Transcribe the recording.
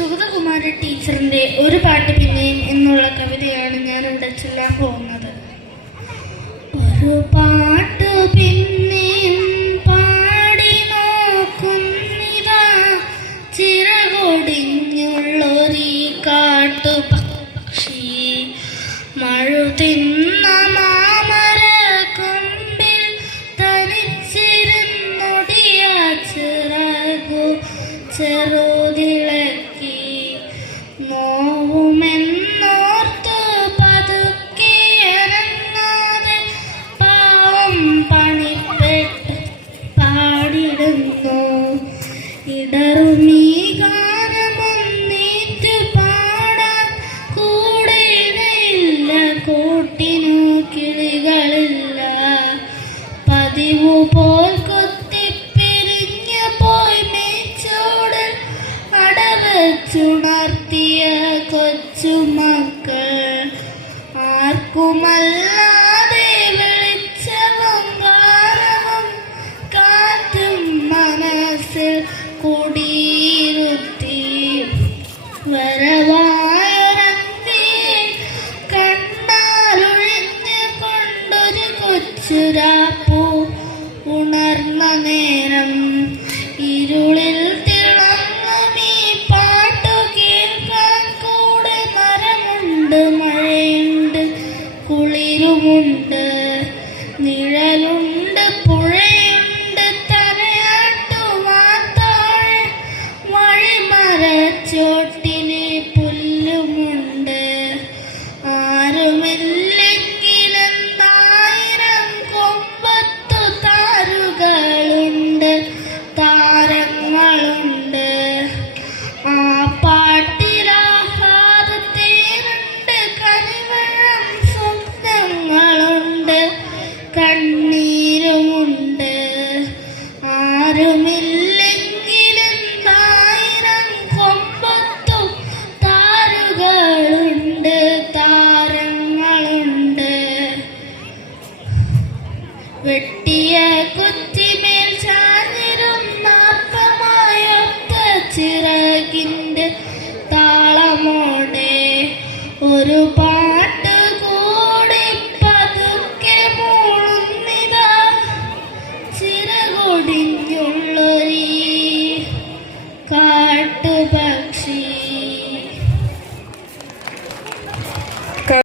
സുഗതകുമാരി ടീച്ചറിൻ്റെ ഒരു പാട്ട് പിന്നെയും എന്നുള്ള കവിതയാണ് ഞാനിവിടെ ചൊല്ലാൻ പോകുന്നത്. ഒരു പാട്ട് പിന്നെയും പാടി നോക്കുന്നിതാ ചിറകൊടിഞ്ഞുള്ളൊരീ കാട്ടുപക്ഷി മഴുതിന്ന മാമര കൊമ്പിൽ തനിച്ചിരുന്നൊടിയ ചിറകു ചെറുതിളക്കി നോവുമെന്നോർത്ത് പതുക്കെ അനങ്ങാതെ പാവം പണിപ്പെട്ട് പാടിടുന്നു. ഇടറുമീ ഗാനമൊന്നേറ്റു പാടാൻ കൂടെയില്ല, കൂട്ടിനു കിളികളില്ല. പതിവു പോൽ ചുണർത്തിയ കൊച്ചുമക്കൾ ആർക്കുമല്ലാതെ വെളിച്ചവും ഗാനവും കാറ്റും മനസ്സിൽ കുടിയിരുത്തി. വരവായൊരന്തിയെ കണ്ണാലൊഴിഞ്ഞ് കൊണ്ടൊരു കൊച്ചുരാപ്പൂ ഉണർന്ന നേരം ഇരുളിൽ മഴയുണ്ട്, കുളിരുമുണ്ട്, നിഴലുണ്ട്, പുഴയുണ്ട്, തലയാട്ടുവാത്താഴ് വഴിമരച്ചോട്ടിലെ പുല്ലുമുണ്ട്. ആരുമില്ലെങ്കിലെന്നായിരം കൊമ്പത്തു താരുകളുണ്ട്, താരങ്ങളുണ്ട്. ആ കണ്ണീരുമുണ്ട്. ആരുമില്ലെങ്കിലും ആയിരം കൊമ്പത്തു താരുകളുണ്ട്, താരങ്ങളുണ്ട്. വെട്ടിയ കുറ്റിമേൽ